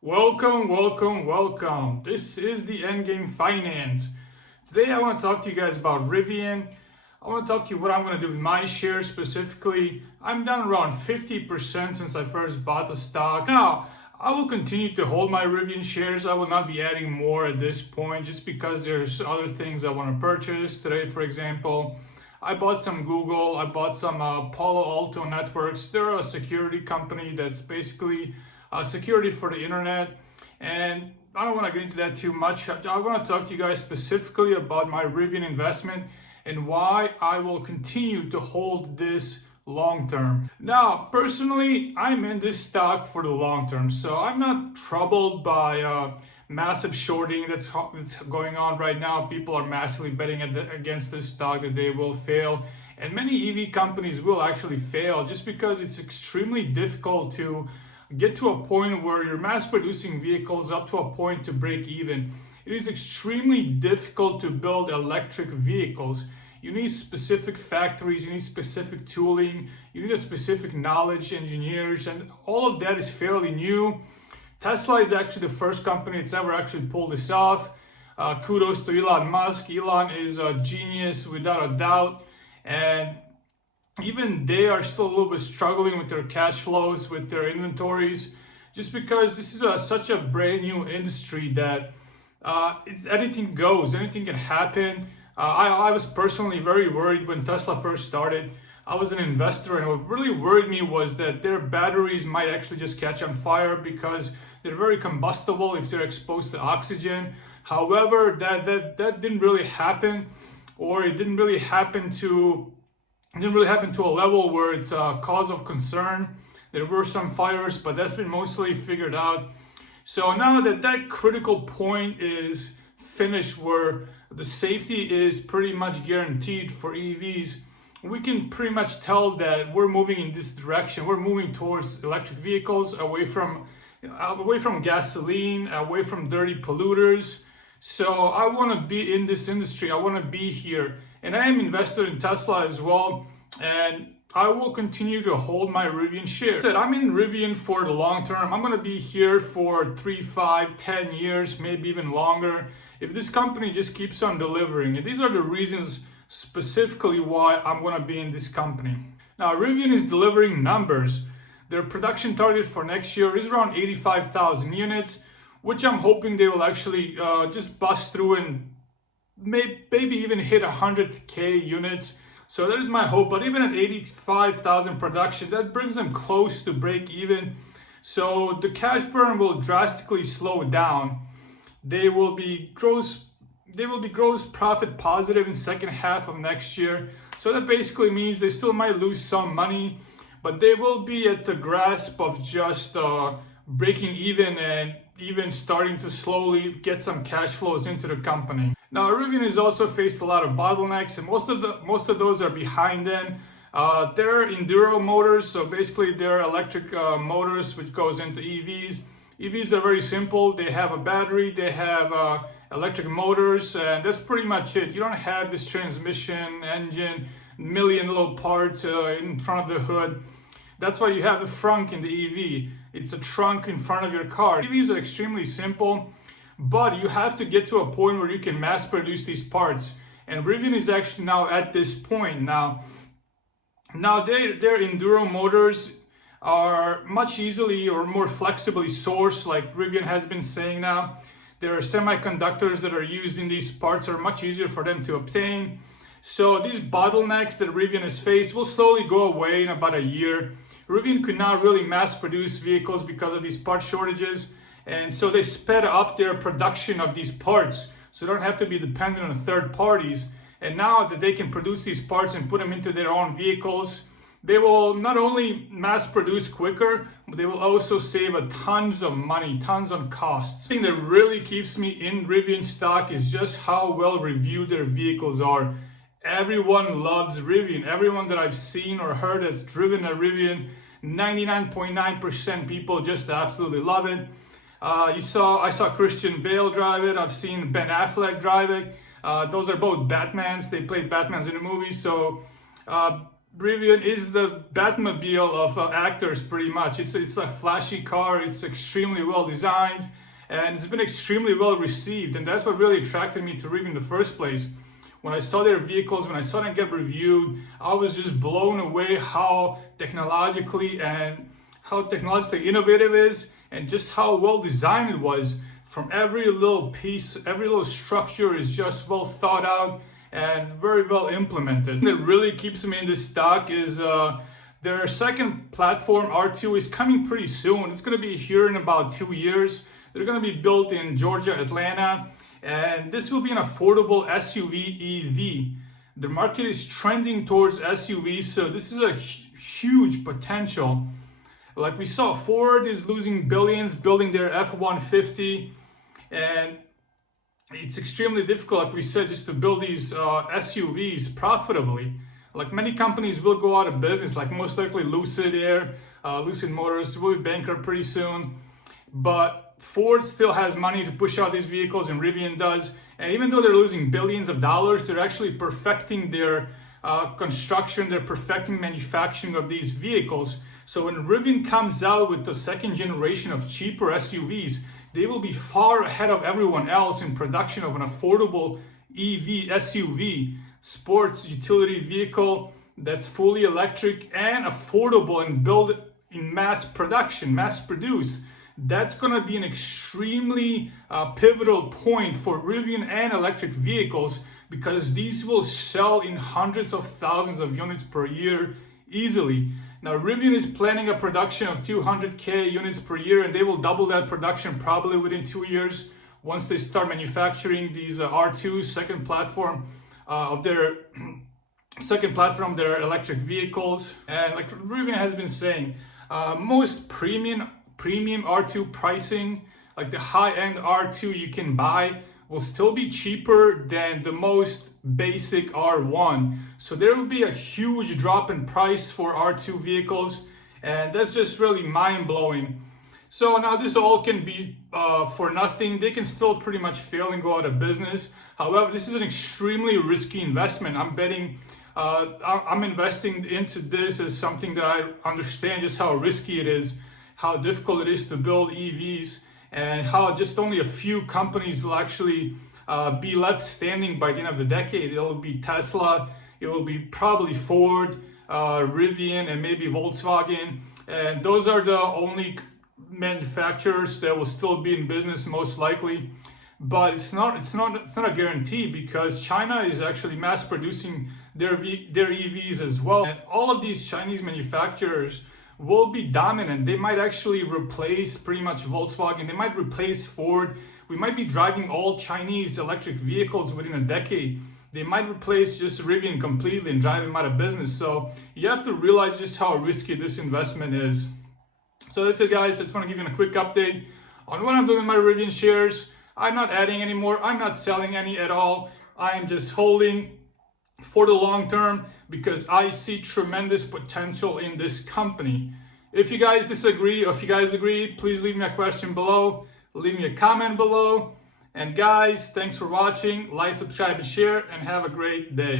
Welcome, welcome, welcome. This is the Endgame Finance. Today I want to talk to you guys about Rivian. I want to talk to you what I'm going to do with my shares specifically. I'm down around 50% since I first bought the stock. Now, I will continue to hold my Rivian shares. I will not be adding more at this point just because there's other things I want to purchase. Today, for example, I bought some Google, I bought some Palo Alto Networks. They're a security company that's basically security for the internet. And I don't want to get into that too much. I want to talk to you guys specifically about my Rivian investment and why I will continue to hold this long term. Now, personally, I'm in this stock for the long term, so I'm not troubled by massive shorting that's going on right now. People are massively betting against this stock that they will fail, and many EV companies will actually fail just because it's extremely difficult to get to a point where you're mass producing vehicles up to a point to break even. It is extremely difficult to build electric vehicles. You need specific factories, you need specific tooling, you need a specific knowledge, engineers, and all of that is fairly new. Tesla is actually the first company that's ever actually pulled this off. Kudos to Elon Musk. Elon is a genius without a doubt. And even they are still a little bit struggling with their cash flows, with their inventories, just because this is such a brand new industry that anything goes, anything can happen. I was personally very worried when Tesla first started. I was an investor, and what really worried me was that their batteries might actually just catch on fire because they're very combustible if they're exposed to oxygen. However, that didn't really happen, or it didn't really happen to a level where it's a cause of concern. There were some fires, but that's been mostly figured out. So now that critical point is finished, where the safety is pretty much guaranteed for EVs, we can pretty much tell that we're moving in this direction. We're moving towards electric vehicles, away from gasoline, away from dirty polluters. So I want to be in this industry. I want to be here, and I am invested in Tesla as well. And I will continue to hold my Rivian shares. I'm in Rivian for the long term. I'm going to be here for 3, 5, 10 years, maybe even longer, if this company just keeps on delivering. And these are the reasons specifically why I'm going to be in this company. Now, Rivian is delivering numbers. Their production target for next year is around 85,000 units, which I'm hoping they will actually just bust through and maybe even hit 100K units. So that is my hope. But even at 85,000 production, that brings them close to break even. So the cash burn will drastically slow down. They will be gross profit positive in second half of next year. So that basically means they still might lose some money, but they will be at the grasp of just breaking even and even starting to slowly get some cash flows into the company. Now, Rivian has also faced a lot of bottlenecks, and most of those are behind them. They're enduro motors, so basically they're electric motors which goes into EVs. EVs are very simple. They have a battery, they have electric motors, and that's pretty much it. You don't have this transmission, engine, million little parts in front of the hood. That's why you have the frunk in the EV. It's a trunk in front of your car. EVs are extremely simple, but you have to get to a point where you can mass produce these parts. And Rivian is actually now at this point. Now their enduro motors are much easily or more flexibly sourced, like Rivian has been saying now. There are semiconductors that are used in these parts are much easier for them to obtain. So these bottlenecks that Rivian has faced will slowly go away in about a year. Rivian could not really mass produce vehicles because of these part shortages, and so they sped up their production of these parts so they don't have to be dependent on third parties. And now that they can produce these parts and put them into their own vehicles, they will not only mass produce quicker, but they will also save tons of money, tons of costs. The thing that really keeps me in Rivian stock is just how well reviewed their vehicles are. Everyone loves Rivian. Everyone that I've seen or heard that's driven a Rivian, 99.9% people just absolutely love it. I saw Christian Bale drive it. I've seen Ben Affleck drive it. Those are both Batmans. They played Batmans in the movie. So Rivian is the Batmobile of actors, pretty much. It's a flashy car. It's extremely well designed, and it's been extremely well received. And that's what really attracted me to Rivian in the first place. When I saw their vehicles, when I saw them get reviewed, I was just blown away how technologically innovative it is, and just how well designed it was. From every little piece, every little structure is just well thought out and very well implemented. What really keeps me in this stock is their second platform, R2, is coming pretty soon. It's going to be here in about 2 years. They're going to be built in Georgia, Atlanta, and this will be an affordable SUV EV. The market is trending towards SUVs, so this is a huge potential. Like we saw, Ford is losing billions building their F-150, and it's extremely difficult, like we said, just to build these SUVs profitably. Like many companies will go out of business, like most likely Lucid Motors will be bankrupt pretty soon. But Ford still has money to push out these vehicles, and Rivian does. And even though they're losing billions of dollars, they're actually perfecting their construction, they're perfecting manufacturing of these vehicles. So when Rivian comes out with the second generation of cheaper SUVs, they will be far ahead of everyone else in production of an affordable EV SUV, sports utility vehicle that's fully electric and affordable and built in mass production, mass produced. That's going to be an extremely pivotal point for Rivian and electric vehicles, because these will sell in hundreds of thousands of units per year easily. Now, Rivian is planning a production of 200,000 units per year, and they will double that production probably within 2 years once they start manufacturing these R2 second platform of their their electric vehicles. And like Rivian has been saying, most premium R2 pricing, like the high-end R2 you can buy, will still be cheaper than the most basic R1. So there will be a huge drop in price for R2 vehicles, and that's just really mind-blowing. So now this all can be for nothing. They can still pretty much fail and go out of business. However, this is an extremely risky investment. I'm investing into this as something that I understand just how risky it is, how difficult it is to build EVs, and how just only a few companies will actually be left standing by the end of the decade. It will be Tesla, it will be probably Ford, Rivian, and maybe Volkswagen. And those are the only manufacturers that will still be in business most likely. But it's not a guarantee, because China is actually mass producing their EVs as well. And all of these Chinese manufacturers will be dominant. They might actually replace pretty much Volkswagen. They might replace Ford. We might be driving all Chinese electric vehicles within a decade. They might replace just Rivian completely and drive them out of business. So you have to realize just how risky this investment is. So that's it, guys. I just want to give you a quick update on what I'm doing with my Rivian shares. I'm not adding any more. I'm not selling any at all. I'm just holding for the long term, because I see tremendous potential in this company. If you guys disagree, or if you guys agree, please leave me a question below, leave me a comment below. And guys, thanks for watching. Like, subscribe, and share, and have a great day.